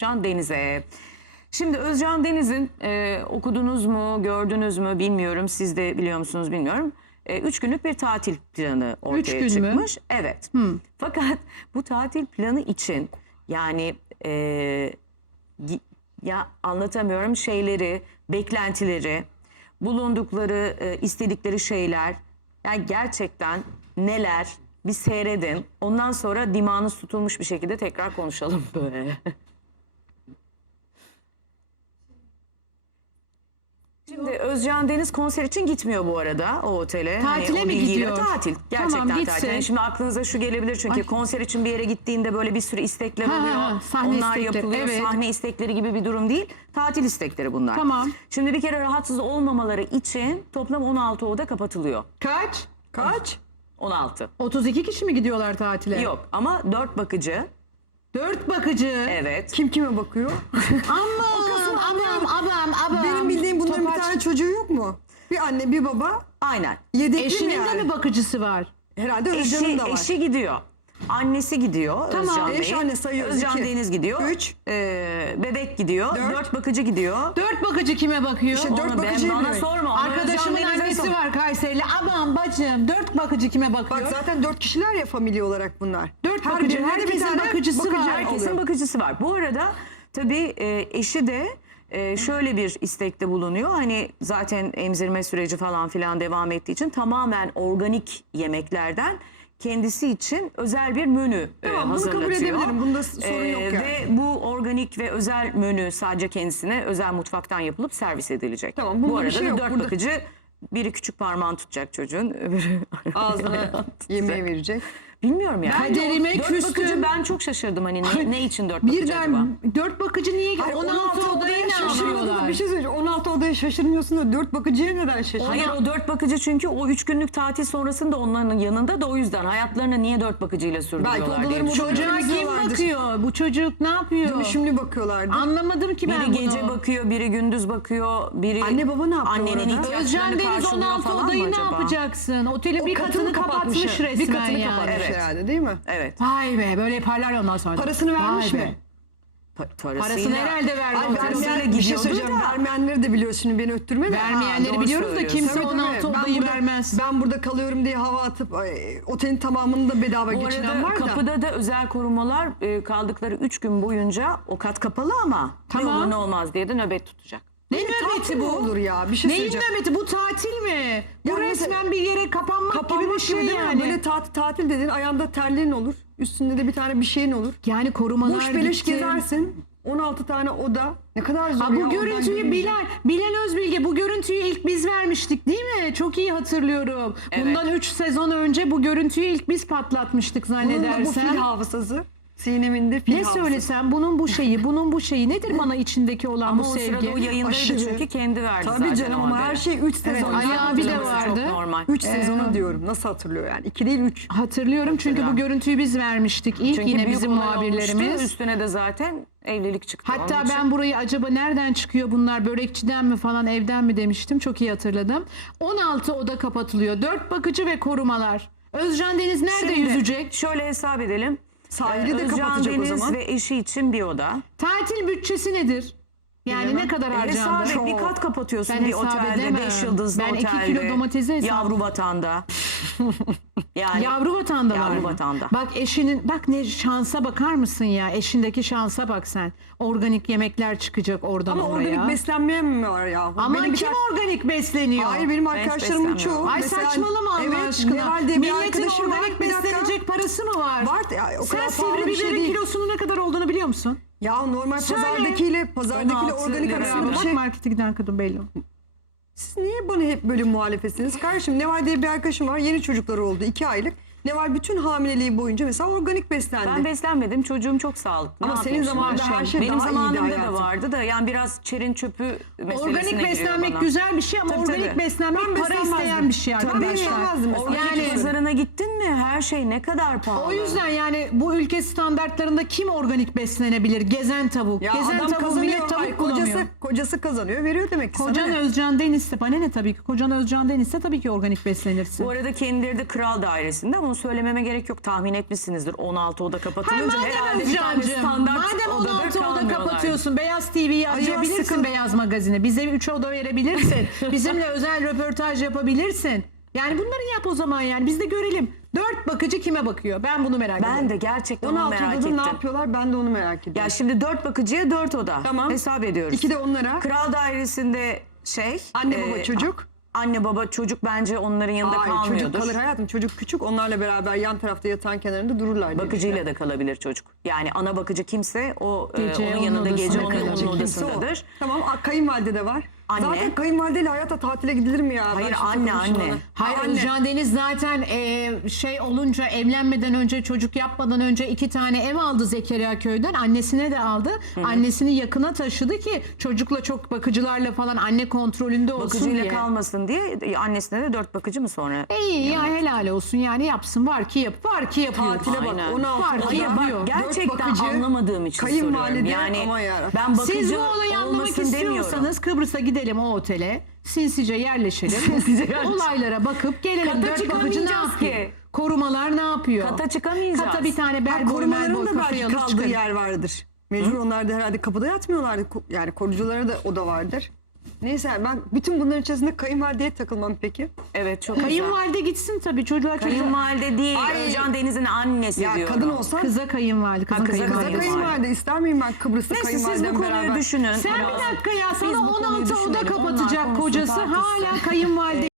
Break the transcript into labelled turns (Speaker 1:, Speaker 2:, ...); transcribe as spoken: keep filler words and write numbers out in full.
Speaker 1: Özcan Deniz'e. Şimdi Özcan Deniz'in e, okudunuz mu, gördünüz mü bilmiyorum. Siz de biliyor musunuz bilmiyorum. E, üç günlük bir tatil planı ortaya
Speaker 2: Üç gün
Speaker 1: çıkmış.
Speaker 2: mü?
Speaker 1: Evet.
Speaker 2: Hmm.
Speaker 1: Fakat bu tatil planı için yani e, ya anlatamıyorum şeyleri, beklentileri, bulundukları, e, istedikleri şeyler. Yani gerçekten neler bir seyredin. Ondan sonra dimağınız tutulmuş bir şekilde tekrar konuşalım böyle. Şimdi Özcan Deniz konser için gitmiyor bu arada o otele.
Speaker 2: Tatile
Speaker 1: o
Speaker 2: mi
Speaker 1: bilgiyle-
Speaker 2: gidiyor?
Speaker 1: Tatil. Gerçekten
Speaker 2: Tamam,
Speaker 1: tatil.
Speaker 2: gitsin.
Speaker 1: Yani şimdi aklınıza şu gelebilir çünkü
Speaker 2: Ay.
Speaker 1: konser için bir yere gittiğinde böyle bir sürü istekler
Speaker 2: Ha, ha,
Speaker 1: oluyor.
Speaker 2: ha, sahne
Speaker 1: Onlar
Speaker 2: istekleri,
Speaker 1: yapılıyor.
Speaker 2: evet.
Speaker 1: Sahne istekleri gibi bir durum değil. Tatil istekleri bunlar.
Speaker 2: Tamam.
Speaker 1: Şimdi bir kere rahatsız olmamaları için toplam on altı oda kapatılıyor.
Speaker 2: Kaç?
Speaker 3: Kaç?
Speaker 1: on altı.
Speaker 2: otuz iki kişi mi gidiyorlar tatile?
Speaker 1: Yok ama dört bakıcı.
Speaker 2: dört bakıcı.
Speaker 1: Evet.
Speaker 3: Kim kime bakıyor?
Speaker 2: Aman abam abam abam.
Speaker 3: Benim bildiğim bunların
Speaker 2: Topaç.
Speaker 3: bir tane çocuğu yok mu? Bir anne bir baba.
Speaker 1: Aynen.
Speaker 3: Yedekli mi
Speaker 2: Eşinin
Speaker 3: yani?
Speaker 2: de mi bakıcısı var?
Speaker 3: Herhalde Özcan'ın
Speaker 1: Eşi,
Speaker 3: da var.
Speaker 1: eşi gidiyor. Annesi gidiyor.
Speaker 2: Tamam.
Speaker 1: Özcan
Speaker 3: Eş,
Speaker 1: Bey.
Speaker 3: anne sayıyoruz.
Speaker 1: Özcan
Speaker 3: İki.
Speaker 1: Deniz gidiyor.
Speaker 3: Üç.
Speaker 1: Ee, bebek gidiyor.
Speaker 3: Dört.
Speaker 1: Dört bakıcı gidiyor.
Speaker 2: Dört bakıcı kime bakıyor?
Speaker 3: İşte dört
Speaker 1: Onu ben,
Speaker 3: bakıcıyı
Speaker 1: bana
Speaker 3: biliyorum.
Speaker 1: sorma. onu
Speaker 2: Arkadaşımın
Speaker 1: Özcan Deniz'e
Speaker 2: annesi
Speaker 1: sor.
Speaker 2: var Kayserili. Abam bacım dört bakıcı kime bakıyor?
Speaker 3: Bak zaten dört kişiler ya familya olarak bunlar.
Speaker 2: Dört
Speaker 3: Her
Speaker 2: bakıcı,
Speaker 3: birine de bir
Speaker 2: herkesin
Speaker 3: tane
Speaker 2: bakıcısı
Speaker 3: bakıcı
Speaker 2: var.
Speaker 1: Herkesin
Speaker 3: oluyor.
Speaker 1: bakıcısı var. Bu arada tabii e, eşi de e, şöyle bir istekte bulunuyor. Hani zaten emzirme süreci falan filan devam ettiği için tamamen organik yemeklerden kendisi için özel bir menü e,
Speaker 3: Tamam, bunu kabul
Speaker 1: hazırlatıyor.
Speaker 3: edebilirim. Bunda sorun yok yani.
Speaker 1: Ve bu organik ve özel menü sadece kendisine özel mutfaktan yapılıp servis edilecek.
Speaker 3: Tamam,
Speaker 1: bu
Speaker 3: bunda bir
Speaker 1: arada
Speaker 3: şey
Speaker 1: da
Speaker 3: yok.
Speaker 1: dört
Speaker 3: Burada-
Speaker 1: bakıcı, biri küçük parmağını tutacak çocuğun, öbürü
Speaker 3: Ağzına yemeği verecek.
Speaker 1: bilmiyorum yani.
Speaker 2: Kaderime
Speaker 1: Dört
Speaker 2: küstüm.
Speaker 1: bakıcı ben çok şaşırdım hani ne, ne için dört bakıcı acaba?
Speaker 2: Birden dört bakıcı niye?
Speaker 3: Hayır,
Speaker 2: on altı odayı ne
Speaker 3: şaşırmadın mı?
Speaker 2: alıyorlar?
Speaker 3: Bir şey söyleyeceğim. on altı odaya şaşırmıyorsun da dört bakıcıya neden şaşırıyorsun?
Speaker 1: Hayır o dört bakıcı çünkü o üç günlük tatil sonrasında onların yanında da o yüzden hayatlarını niye dört bakıcıyla sürdürüyorlar
Speaker 3: odaları
Speaker 1: diye
Speaker 3: modaları-
Speaker 1: düşünüyorum.
Speaker 2: Çocuğa kim
Speaker 3: Temizliyorlardır.
Speaker 2: bakıyor? Bu çocuk ne yapıyor?
Speaker 3: Dönüşümlü bakıyorlardı.
Speaker 2: Anlamadım ki ben
Speaker 1: Biri
Speaker 2: bunu.
Speaker 1: gece bakıyor, biri gündüz bakıyor, biri
Speaker 3: Anne baba ne yapıyor
Speaker 1: annenin
Speaker 3: orada?
Speaker 1: ihtiyaçlarını
Speaker 2: Özcan Deniz on
Speaker 1: karşılıyor
Speaker 2: altı
Speaker 1: falan mı
Speaker 2: odayı ne
Speaker 1: acaba?
Speaker 2: yapacaksın? Otelin bir katını kapatmış resmen
Speaker 3: Bir katını
Speaker 2: yani.
Speaker 3: kapatmış
Speaker 1: Evet.
Speaker 3: herhalde değil mi?
Speaker 1: Evet.
Speaker 2: Vay be böyle yaparlar ondan sonra.
Speaker 3: Parasını vermiş
Speaker 2: Vay be.
Speaker 3: mi?
Speaker 1: Pa- parasıyla,
Speaker 2: Parasını herhalde verdi.
Speaker 3: Ay,
Speaker 2: Parasıyla
Speaker 3: vermeyen, bir şey
Speaker 1: gidiyordur
Speaker 3: söyleyeceğim.
Speaker 1: da.
Speaker 3: Vermeyenleri de biliyorsun, şimdi beni öttürme de.
Speaker 2: Vermeyenleri
Speaker 1: doğru
Speaker 2: biliyoruz da
Speaker 1: söylüyorsun.
Speaker 2: kimse
Speaker 3: Tabii,
Speaker 2: on altı
Speaker 3: tabii. Ben
Speaker 2: odayı
Speaker 3: burada-
Speaker 2: vermez.
Speaker 3: Ben burada kalıyorum diye hava atıp ay, otelin tamamını da bedava
Speaker 1: Bu
Speaker 3: geçinen
Speaker 1: arada
Speaker 3: var da.
Speaker 1: kapıda da özel korumalar e, kaldıkları üç gün boyunca o kat kapalı ama
Speaker 2: Tamam.
Speaker 1: ne olur ne olmaz diye de nöbet tutacak.
Speaker 2: Ne
Speaker 3: Tatil
Speaker 2: nöbeti
Speaker 3: mi
Speaker 2: bu?
Speaker 3: olur ya? Bir şey
Speaker 2: Neyin
Speaker 3: söyleyeceğim.
Speaker 2: nöbeti? Bu tatil mi? Bu
Speaker 3: Ya
Speaker 2: resmen bir yere kapanmak,
Speaker 3: Kapanmak
Speaker 2: gibi bir şey
Speaker 3: değil mi?
Speaker 2: yani.
Speaker 3: Böyle tatil, tatil dedin, ayağında terliğin olur. Üstünde de bir tane bir şeyin olur.
Speaker 2: Yani korumalar
Speaker 3: Boş beleş
Speaker 2: gitti.
Speaker 3: gezersin. on altı tane oda. Ne kadar zor
Speaker 2: Ha,
Speaker 3: ya.
Speaker 2: bu
Speaker 3: oradan
Speaker 2: görüntüyü
Speaker 3: görünce.
Speaker 2: Bilal, Bilal Özbilge bu görüntüyü ilk biz vermiştik değil mi? Çok iyi hatırlıyorum.
Speaker 1: Evet.
Speaker 2: Bundan üç sezon önce bu görüntüyü ilk biz patlatmıştık
Speaker 3: Bunun da bu
Speaker 2: zannedersen.
Speaker 3: fil hafızası. Sinem'in de fil
Speaker 2: Ne
Speaker 3: hafızası.
Speaker 2: söylesem bunun bu şeyi, bunun bu şeyi nedir bana içindeki olan
Speaker 1: Ama
Speaker 2: bu
Speaker 1: o
Speaker 2: sevgi?
Speaker 1: sırada o yayındaydı
Speaker 3: Aşırı.
Speaker 1: çünkü kendi verdi
Speaker 3: Tabii
Speaker 1: zaten
Speaker 3: canım
Speaker 1: o
Speaker 3: ama
Speaker 1: haberi.
Speaker 3: her şey üç
Speaker 2: Evet,
Speaker 3: sezon.
Speaker 2: Ali
Speaker 3: Nasıl
Speaker 2: abi de
Speaker 3: hatırlamıyorsun?
Speaker 2: vardı.
Speaker 1: Çok normal.
Speaker 3: üç
Speaker 2: Ee,
Speaker 3: sezonu diyorum. Nasıl hatırlıyor yani? iki değil üç.
Speaker 2: Hatırlıyorum çünkü
Speaker 1: Hatırlar.
Speaker 2: bu görüntüyü biz vermiştik. İlk
Speaker 1: Çünkü
Speaker 2: yine
Speaker 1: büyük
Speaker 2: bizim
Speaker 1: olay
Speaker 2: muhabirlerimiz.
Speaker 1: olmuştu. Üstüne de zaten evlilik çıktı.
Speaker 2: Hatta
Speaker 1: Onun için-
Speaker 2: ben burayı acaba nereden çıkıyor bunlar, börekçiden mi falan, evden mi demiştim. Çok iyi hatırladım. on altı oda kapatılıyor. dört bakıcı ve korumalar. Özcan Deniz nerede
Speaker 1: Şimdi
Speaker 2: yüzecek?
Speaker 1: Şöyle hesap edelim.
Speaker 3: Sahili de
Speaker 1: Özcan
Speaker 3: kapatacak o
Speaker 1: Deniz
Speaker 3: zaman.
Speaker 1: ve eşi için bir oda.
Speaker 2: Tatil bütçesi nedir? Yani
Speaker 3: Bilemem.
Speaker 2: ne kadar
Speaker 1: E,
Speaker 2: harcandı?
Speaker 1: hesap et, bir kat kapatıyorsun
Speaker 2: Ben
Speaker 1: bir
Speaker 2: hesap
Speaker 1: otelde,
Speaker 2: edemem.
Speaker 1: beş yıldızlı
Speaker 2: Ben iki
Speaker 1: otelde.
Speaker 2: kilo domatesi hesap-
Speaker 1: Yavru vatanda. Yani
Speaker 2: Yavru vatanda var
Speaker 1: Yavru
Speaker 2: mı?
Speaker 1: vatanda.
Speaker 2: Bak eşinin, bak ne şansa bakar mısın ya? Eşindeki şansa bak sen. Organik yemekler çıkacak oradan
Speaker 3: Ama
Speaker 2: oraya.
Speaker 3: organik beslenmeye mi var ya?
Speaker 2: Aman
Speaker 3: Benim bir
Speaker 2: kim
Speaker 3: tane-
Speaker 2: organik besleniyor?
Speaker 3: Hayır benim
Speaker 1: Ben hiç
Speaker 3: arkadaşlarımın
Speaker 1: beslenmiyorum.
Speaker 3: çoğu.
Speaker 2: Ay
Speaker 3: mesela-
Speaker 2: saçmalama Allah
Speaker 3: evet,
Speaker 2: aşkına.
Speaker 3: Neval diye bir
Speaker 2: Milletin
Speaker 3: arkadaşım var.
Speaker 2: organik
Speaker 3: Bir dakika.
Speaker 2: beslenecek parası mı var?
Speaker 3: Var ya, o
Speaker 2: Sen
Speaker 3: kadar
Speaker 2: sivri
Speaker 3: pahalı bir şey
Speaker 2: biberin
Speaker 3: değil.
Speaker 2: kilosunun ne kadar olduğunu biliyor musun?
Speaker 3: Ya normal
Speaker 2: Söyle.
Speaker 3: pazardakiyle pazardakiyle
Speaker 1: on altı
Speaker 3: organik
Speaker 1: lira
Speaker 3: arasında bir
Speaker 2: Bak
Speaker 3: şey.
Speaker 2: markete giden kadın belli.
Speaker 3: Siz niye bana hep böyle muhalefetsiniz? Kardeşim Neval diye bir arkadaşım var. Yeni çocukları oldu. iki aylık. Neval bütün hamileliği boyunca mesela organik beslendi.
Speaker 1: ben beslenmedim. Çocuğum çok sağlıklı.
Speaker 3: Ama
Speaker 1: Ne
Speaker 3: senin
Speaker 1: yapayım
Speaker 3: zamanında
Speaker 1: şimdi?
Speaker 3: her şey
Speaker 1: Benim
Speaker 3: daha iyiydi
Speaker 1: zamanımda da
Speaker 3: hayatım.
Speaker 1: vardı da yani biraz çerin çöpü meselesine
Speaker 2: Organik
Speaker 1: giriyor
Speaker 2: beslenmek
Speaker 1: bana.
Speaker 2: güzel bir şey ama
Speaker 1: Tabii,
Speaker 2: organik
Speaker 1: tabii.
Speaker 2: beslenmek
Speaker 3: Ben
Speaker 2: para
Speaker 3: beslenmezdim.
Speaker 2: isteyen bir şey
Speaker 3: Tabii,
Speaker 2: arkadaşlar.
Speaker 3: beslenmezdim mesela.
Speaker 1: Organik
Speaker 2: Yani
Speaker 1: pazarına gittin mi her şey ne kadar pahalı.
Speaker 2: o yüzden yani bu ülke standartlarında kim organik beslenebilir? Gezen tavuk.
Speaker 3: Ya
Speaker 2: Gezen
Speaker 3: adam
Speaker 2: tavuk
Speaker 3: kazanıyor.
Speaker 2: millet tavuk
Speaker 3: Hayır,
Speaker 2: bulamıyor.
Speaker 3: kocası, kocası kazanıyor. Veriyor demek ki
Speaker 2: Kocan
Speaker 3: sana. ne?
Speaker 2: Özcan Deniz'se bana ne tabii ki. Kocan Özcan Deniz'se tabii ki organik beslenirsin.
Speaker 1: Bu arada kendileri de kral dairesinde ama onu söylememe gerek yok. Tahmin etmişsinizdir. on altı oda
Speaker 2: Hay
Speaker 1: kapatılınca
Speaker 2: madem
Speaker 1: herhalde bir tane
Speaker 2: Özcan'cığım,
Speaker 1: standart
Speaker 2: madem on
Speaker 1: odada
Speaker 2: altı oda
Speaker 1: kalmıyorlar.
Speaker 2: kapatıyorsun, Beyaz T V'yi açabilirsin,
Speaker 3: sıkın-
Speaker 2: Beyaz Magazin'i. Bize üç oda verebilirsin. Bizimle özel röportaj yapabilirsin. Yani bunları yap o zaman yani. Biz de görelim. Dört bakıcı kime bakıyor? Ben bunu merak ediyorum.
Speaker 1: Ben de gerçekten onu
Speaker 3: on altı
Speaker 1: merak
Speaker 3: odada
Speaker 1: ettim.
Speaker 3: ne yapıyorlar ben de onu merak ediyorum.
Speaker 1: Ya şimdi dört bakıcıya dört oda.
Speaker 3: Tamam.
Speaker 1: Hesap ediyoruz.
Speaker 3: İki de onlara.
Speaker 1: Kral dairesinde şey.
Speaker 3: Anne
Speaker 1: e,
Speaker 3: baba çocuk.
Speaker 1: Anne baba çocuk bence onların yanında
Speaker 3: Hayır
Speaker 1: kalmıyordur.
Speaker 3: çocuk kalır hayatım. Çocuk küçük onlarla beraber yan tarafta yatağın kenarında dururlar diye
Speaker 1: Bakıcıyla da kalabilir çocuk. Yani ana bakıcı kimse o e,
Speaker 2: Gece
Speaker 1: onun
Speaker 2: onun
Speaker 1: yanında gece
Speaker 2: odasında
Speaker 1: onun, onun
Speaker 2: kalacak.
Speaker 1: odasındadır.
Speaker 3: Tamam a- kayınvalide de var.
Speaker 1: Anne.
Speaker 3: Zaten kayınvalideyle hayata tatile gidilir mi ya? Ben
Speaker 1: Hayır,
Speaker 3: şimdi
Speaker 1: anne,
Speaker 3: takılmışım
Speaker 1: anne.
Speaker 3: ona.
Speaker 2: Hayır,
Speaker 3: Ha, anne.
Speaker 2: Özcan Deniz zaten e, şey olunca, evlenmeden önce, çocuk yapmadan önce iki tane ev aldı Zekeriya Köy'den. Annesine de aldı. Annesini yakına taşıdı ki çocukla çok bakıcılarla falan anne kontrolünde olsun
Speaker 1: Bakıcıyla
Speaker 2: diye.
Speaker 1: kalmasın diye e, annesine de dört bakıcı mı sonra?
Speaker 2: İyi ya, helal olsun yani, yapsın, var ki yap, var ki yapıyor.
Speaker 3: Tatile bak
Speaker 1: Aynen.
Speaker 3: on altı
Speaker 2: Var ki
Speaker 1: Hayır
Speaker 2: yapıyor.
Speaker 1: bak gerçekten
Speaker 3: Dört bakıcı,
Speaker 1: anlamadığım için
Speaker 3: kayınvalide,
Speaker 1: soruyorum. Yani
Speaker 3: aman yarabbim.
Speaker 1: ben bakıcı
Speaker 2: Siz bu olayı anlamak
Speaker 1: olmasın demiyorum.
Speaker 2: istiyorsanız Kıbrıs'a gidelim, o otele. Sinsice yerleşelim. Olaylara bakıp gelelim.
Speaker 1: Kata
Speaker 2: Dört bakıcı ne
Speaker 1: çıkamayacağız
Speaker 2: yapıyor?
Speaker 1: ki.
Speaker 2: Korumalar ne yapıyor?
Speaker 1: Kata çıkamayacağız.
Speaker 2: Kata bir tane
Speaker 3: Ha,
Speaker 2: bel boy mel
Speaker 3: korumaların
Speaker 2: boy
Speaker 3: da
Speaker 2: kafayı
Speaker 3: belki
Speaker 2: alır
Speaker 3: kaldığı
Speaker 2: çıkarır.
Speaker 3: yer vardır. Mecbur onlar da herhalde kapıda yatmıyorlardı. Ko- Yani koruculara da oda vardır. Neyse ben bütün bunların içerisinde kayınvalideye takılmam peki.
Speaker 1: Evet çok güzel.
Speaker 2: Kayınvalide gitsin tabii, çocuğa çocuğa.
Speaker 1: Kayınvalide değil.
Speaker 3: Ay.
Speaker 1: Özcan Deniz'in annesi
Speaker 3: Ya
Speaker 1: diyorum.
Speaker 3: kadın olsa
Speaker 2: Kıza kayınvalide, kızın
Speaker 1: Ha, kıza
Speaker 3: kıza
Speaker 2: kayınvalidesi.
Speaker 1: kayınvalide.
Speaker 3: kayınvalide ister miyim ben Kıbrıs'ta
Speaker 1: Neyse siz bu
Speaker 3: kayınvalidem
Speaker 1: konuyu
Speaker 3: beraber?
Speaker 1: düşünün.
Speaker 2: Sen bir dakika ya,
Speaker 1: Biz
Speaker 2: sana
Speaker 1: bu konuyu
Speaker 2: on altı oda
Speaker 1: düşünelim. Onlar
Speaker 2: kapatacak
Speaker 1: konuşsun,
Speaker 2: kocası,
Speaker 1: tartışsın.
Speaker 2: hala kayınvalide